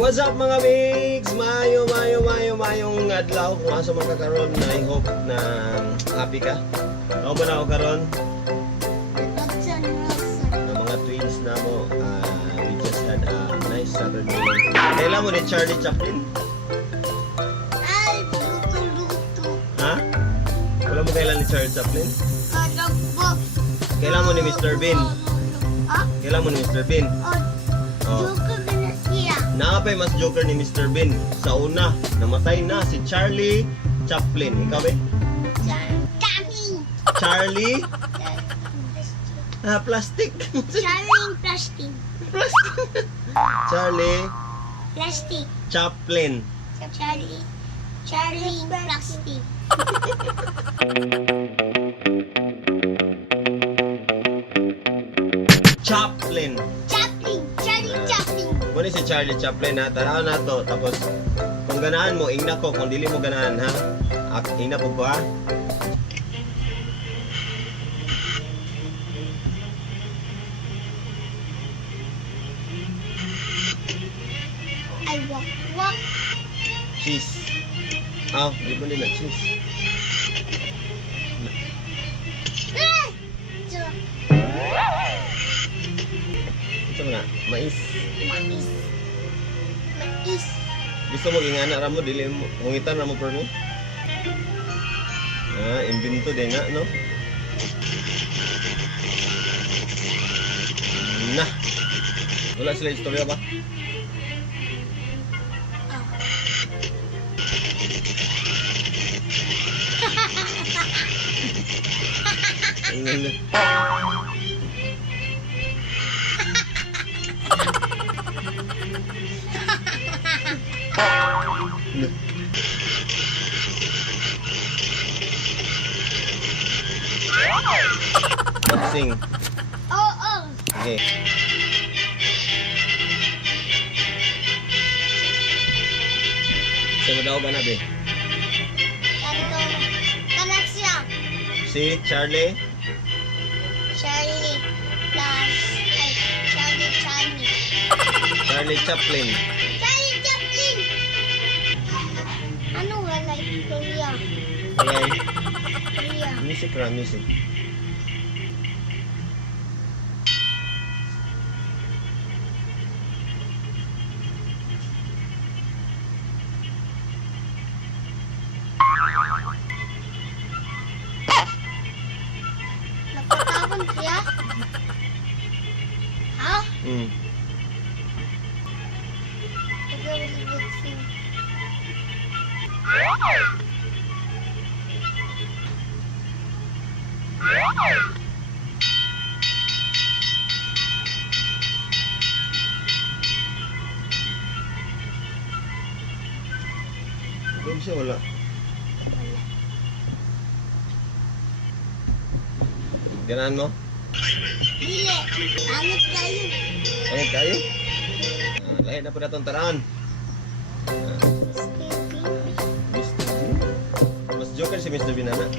What's up mga bigs? Mayong adlaw kung asa makakaroon na I hope na happy ka. Ako ba na ako karon? Na mga twins na mo, we just had a nice Saturday. Kailan mo ni Charlie Chaplin? Ay, luto. Ha? Wala mo kailan ni Charlie Chaplin? Kailan mo ni Mr. Bean? Ha? Kailan mo ni Mr. Bean? Oh. Joker na siya. Nakapay mas joker ni Mr. Bean. Sa una, namatay na si Charlie Chaplin. Ikaw ba? Charlie? Plastic. Charlie plastic. Plastic. Charlie Plastic. Chaplin. Charlie plastic. Chaplin. Charlie Chaplin. Muna si Charlie Chaplin ha. Taraw na to. Tapos, kung ganahan mo, ingna ko. Kung dili mo ganahan ha. Ingna po ko ha. I walk. Cheese. Di mo nila cheese. Ito mo na, mais. Mais. Gusto mo ingana ra mo, dili mo, mungitan ra mo per mo? Imbento din nga, no? Na! Wala sila istorya ba? Boxing. Oh. Okay. Sa daw ba na be? Kanak siya. Si Charlie Charlie Chaplin. Charlie Chaplin. Ano wala Korea? Okay. Korea. Music ra, music. Napatapon siya? Ha? Huwag siya wala. Ganahan mo? Dili. Pangit kayo. Pangit kayo? Lahit na po na itong taraan. Mr. Bean. Mas joker si Mr. Bean, anak.